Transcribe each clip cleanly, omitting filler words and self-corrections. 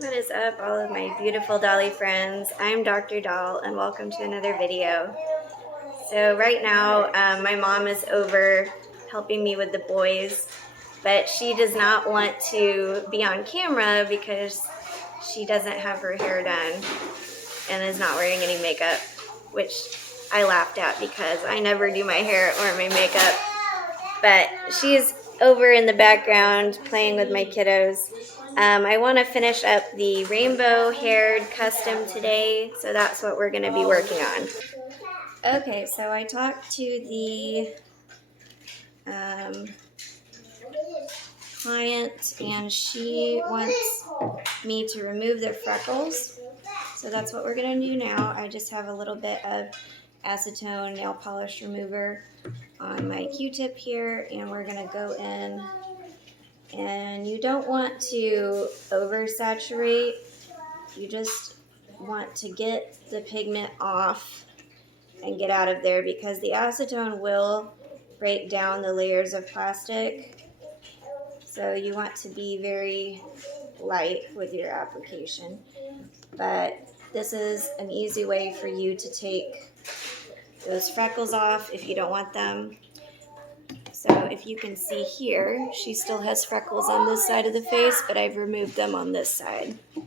What is up, all of my beautiful Dolly friends? I'm Dr. Doll, and welcome to another video. So right now, my mom is over helping me with the boys, but she does not want to be on camera because she doesn't have her hair done and is not wearing any makeup, which I laughed at because I never do my hair or my makeup. But she's over in the background playing with my kiddos. I want to finish up the rainbow haired custom today, so that's what we're going to be working on. Okay, so I talked to the client, and she wants me to remove their freckles. So that's what we're going to do now. I just have a little bit of acetone nail polish remover on my Q-tip here, and we're going to go in. And you don't want to oversaturate. You just want to get the pigment off and get out of there, because the acetone will break down the layers of plastic. So you want to be very light with your application. But this is an easy way for you to take those freckles off if you don't want them. So if you can see here, she still has freckles on this side of the face, but I've removed them on this side. So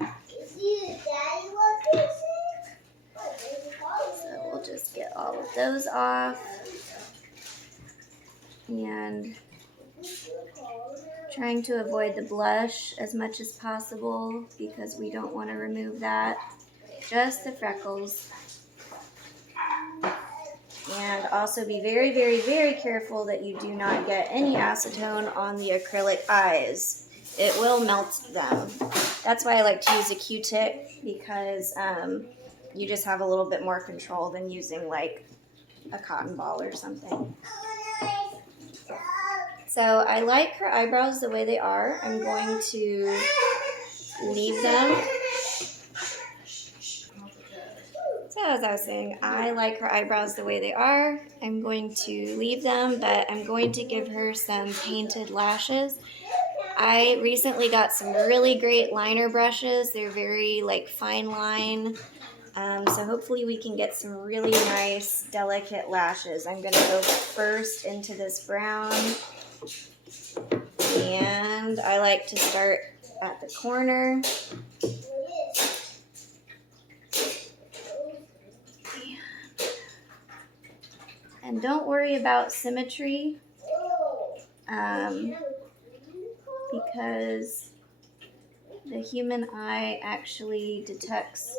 we'll just get all of those off. And trying to avoid the blush as much as possible because we don't want to remove that. Just the freckles. And also be very, very, very careful that you do not get any acetone on the acrylic eyes. It will melt them. That's why I like to use a Q-tip, because you just have a little bit more control than using like a cotton ball or something. So I like her eyebrows the way they are. I'm going to leave them. So as I was saying, I like her eyebrows the way they are. I'm going to leave them, but I'm going to give her some painted lashes. I recently got some really great liner brushes. They're very like fine line. So hopefully we can get some really nice, delicate lashes. I'm going to go first into this brown. And I like to start at the corner. And don't worry about symmetry, because the human eye actually detects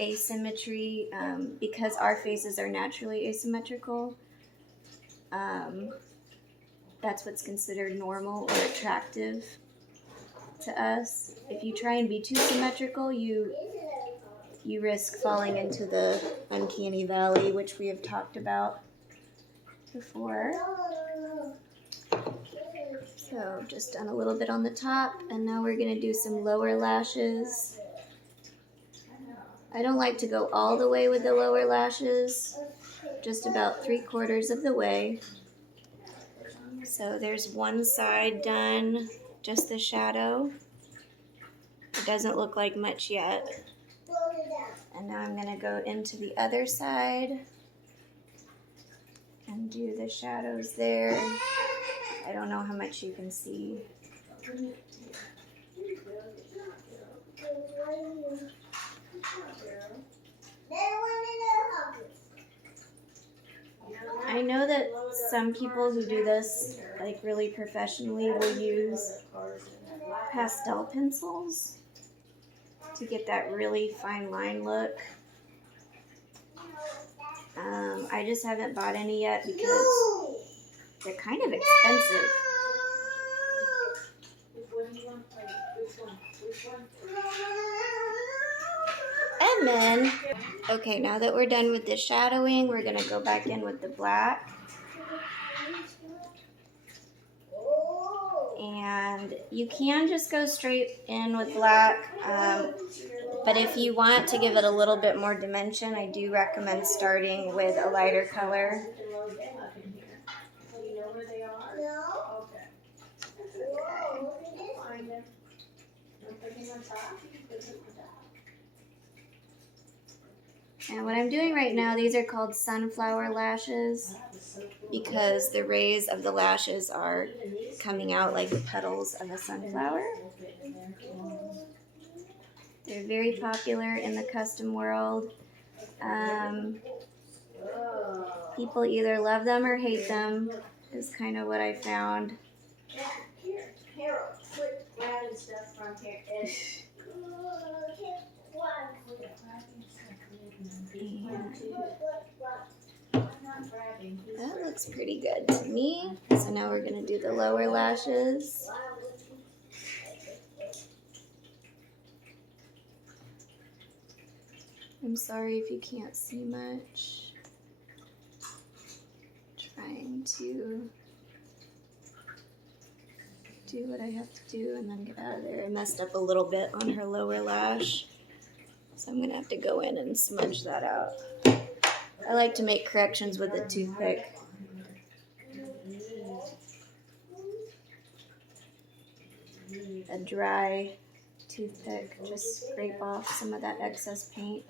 asymmetry, because our faces are naturally asymmetrical. That's what's considered normal or attractive to us. If you try and be too symmetrical, you risk falling into the uncanny valley, which we have talked about before. So just done a little bit on the top, and now we're going to do some lower lashes. I don't like to go all the way with the lower lashes, just about 3/4 of the way. So there's one side done, just the shadow. It doesn't look like much yet. And now I'm going to go into the other side and do the shadows there. I don't know how much you can see. I know that some people who do this like really professionally will use pastel pencils to get that really fine line look. I just haven't bought any yet because they're kind of expensive. And then, okay, now that we're done with the shadowing, we're going to go back in with the black. And you can just go straight in with black, but if you want to give it a little bit more dimension, I do recommend starting with a lighter color. And what I'm doing right now, these are called sunflower lashes because the rays of the lashes are coming out like the petals of a sunflower. They're very popular in the custom world. People either love them or hate them, is kind of what I found. Here, quit grabbing stuff from here. That looks pretty good to me. So now we're going to do the lower lashes. I'm sorry if you can't see much. Trying to do what I have to do and then get out of there. I messed up a little bit on her lower lash, so I'm gonna have to go in and smudge that out. I like to make corrections with a toothpick. A dry toothpick, just scrape off some of that excess paint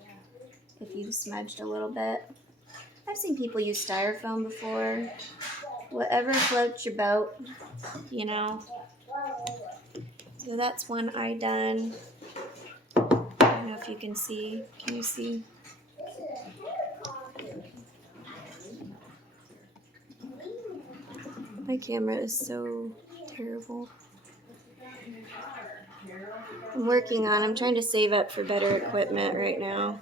if you've smudged a little bit. I've seen people use styrofoam before. Whatever floats your boat, you know. So that's one eye done. I don't know if you can see. Can you see? My camera is so terrible. I'm trying to save up for better equipment right now.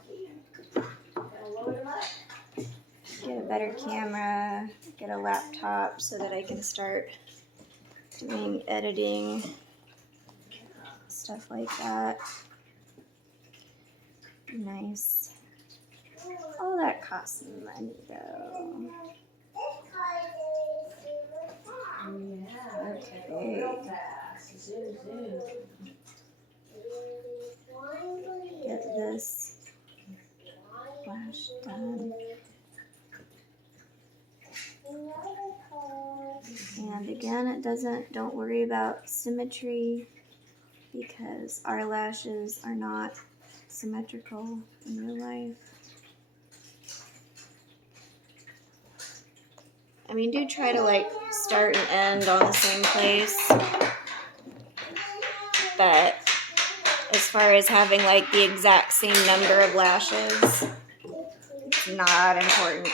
Get a better camera, get a laptop so that I can start doing editing, stuff like that. Nice. All that costs money though. Okay. Get this lash done. And again, don't worry about symmetry because our lashes are not symmetrical in real life. I mean, do try to like start and end on the same place, but as far as having like the exact same number of lashes, it's not important.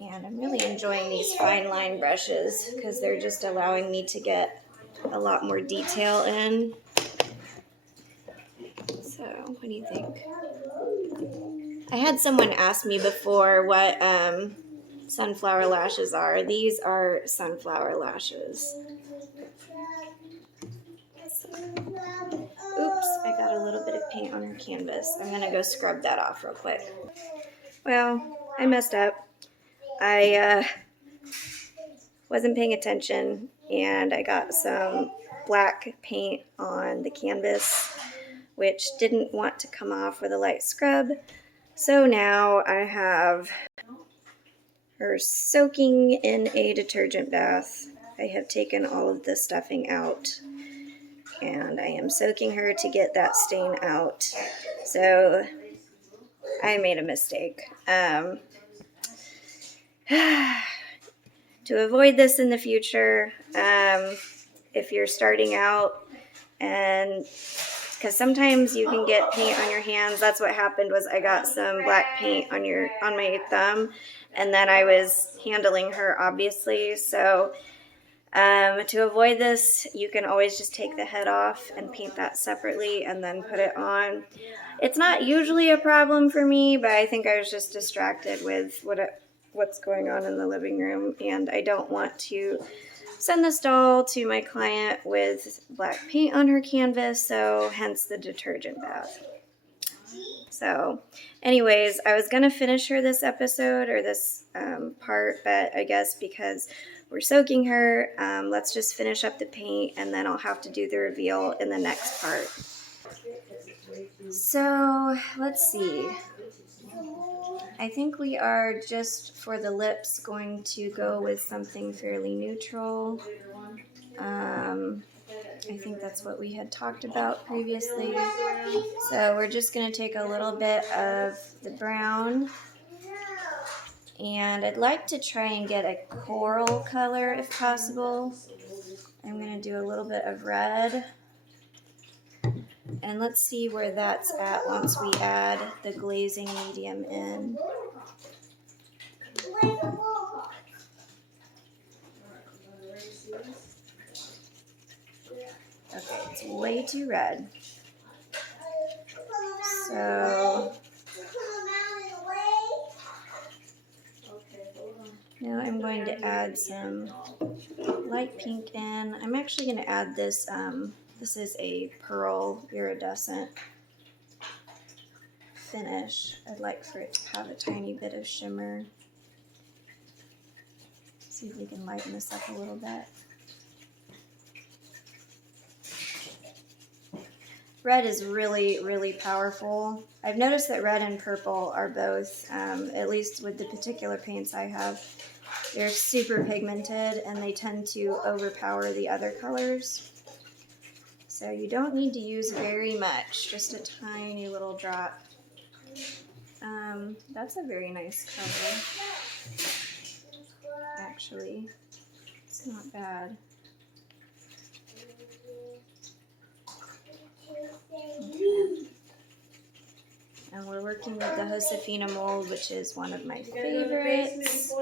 And I'm really enjoying these fine line brushes because they're just allowing me to get a lot more detail in. So, what do you think? I had someone ask me before what sunflower lashes are. These are sunflower lashes. Oops, I got a little bit of paint on her canvas. I'm gonna go scrub that off real quick. Well, I messed up. I wasn't paying attention and I got some black paint on the canvas, which didn't want to come off with a light scrub. So now I have her soaking in a detergent bath. I have taken all of the stuffing out and I am soaking her to get that stain out. So I made a mistake. To avoid this in the future, if you're starting out, and because sometimes you can get paint on your hands. That's what happened was I got some black paint on my thumb, and then I was handling her, obviously. So to avoid this, you can always just take the head off and paint that separately and then put it on. It's not usually a problem for me, but I think I was just distracted with what's going on in the living room, and I don't want to send this doll to my client with black paint on her canvas, so hence the detergent bath. So anyways, I was going to finish her this episode or this part, but I guess because we're soaking her, let's just finish up the paint and then I'll have to do the reveal in the next part. So let's see. I think we are just for the lips going to go with something fairly neutral. I think that's what we had talked about previously. So we're just going to take a little bit of the brown, and I'd like to try and get a coral color if possible. I'm going to do a little bit of red, and let's see where that's at once we add the glazing medium in. Okay, it's way too red. So now I'm going to add some light pink in. I'm actually going to add this, this is a pearl iridescent finish. I'd like for it to have a tiny bit of shimmer. See if we can lighten this up a little bit. Red is really, really powerful. I've noticed that red and purple are both, at least with the particular paints I have, they're super pigmented and they tend to overpower the other colors. So you don't need to use very much, just a tiny little drop. That's a very nice color, actually. It's not bad. Okay. And we're working with the Josefina mold, which is one of my favorites.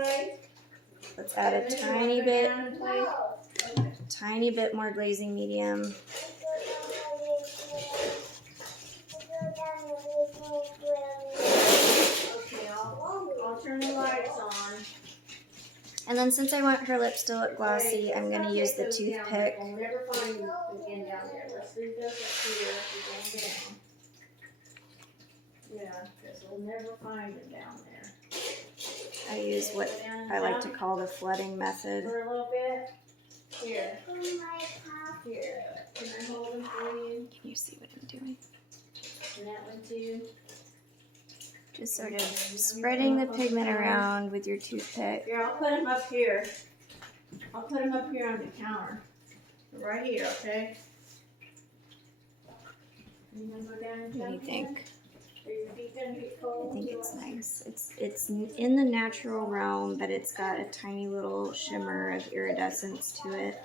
Let's add a tiny bit more glazing medium. Okay, I'll turn the lights on. And then since I want her lips to look glossy, I'm going to use the toothpick. We'll never find them again down there. Let's leave those up here if we're going down. Yeah, because we'll never find them down there. I use what I like to call the flooding method. For a little bit. Here. Here. Can I hold them for you? Can you see what I'm doing? And that one too. Just sort of spreading the pigment around with your toothpick. Here, I'll put them up here. I'll put them up here on the counter. Right here, okay? You gonna go down and What do you jump think? in? Are your feet gonna get cold? I think it's nice. It's in the natural realm, but it's got a tiny little shimmer of iridescence to it,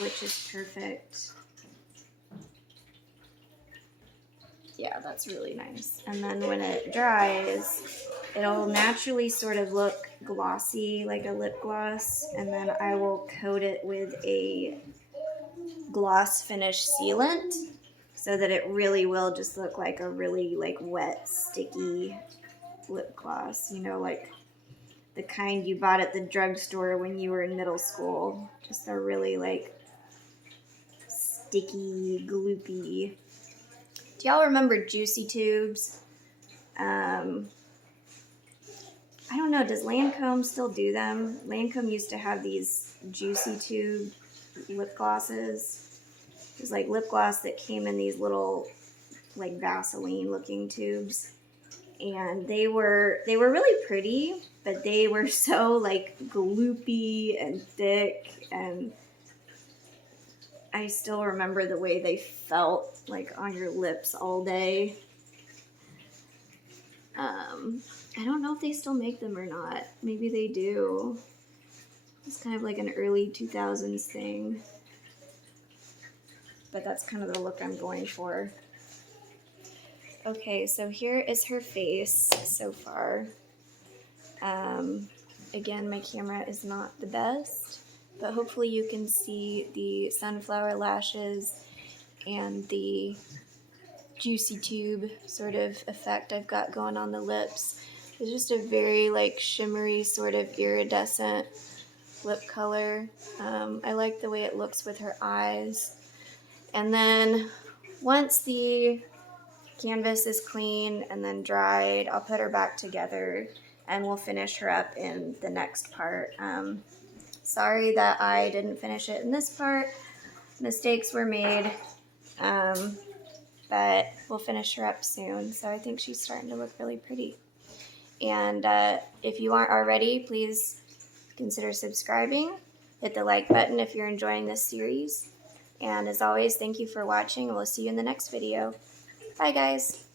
which is perfect. Yeah, that's really nice. And then when it dries, it'll naturally sort of look glossy, like a lip gloss, and then I will coat it with a gloss finish sealant so that it really will just look like a really like wet, sticky lip gloss, you know, like the kind you bought at the drugstore when you were in middle school. Just a really like sticky, gloopy. Do y'all remember Juicy Tubes? I don't know, does Lancome still do them? Lancome used to have these Juicy Tube lip glosses. It was like lip gloss that came in these little like Vaseline looking tubes. And they were really pretty, but they were so like gloopy and thick, and I still remember the way they felt like on your lips all day. I don't know if they still make them or not. Maybe they do. It's kind of like an early 2000s thing. But that's kind of the look I'm going for. Okay, so here is her face so far. Again, my camera is not the best, but hopefully you can see the sunflower lashes and the Juicy Tube sort of effect I've got going on the lips. It's just a very like shimmery sort of iridescent lip color. I like the way it looks with her eyes. And then once the canvas is clean and then dried, I'll put her back together and we'll finish her up in the next part. Sorry that I didn't finish it in this part. Mistakes were made. but we'll finish her up soon. So I think she's starting to look really pretty. And if you aren't already, please consider subscribing. Hit the like button if you're enjoying this series. And as always, thank you for watching, and we'll see you in the next video. Bye, guys.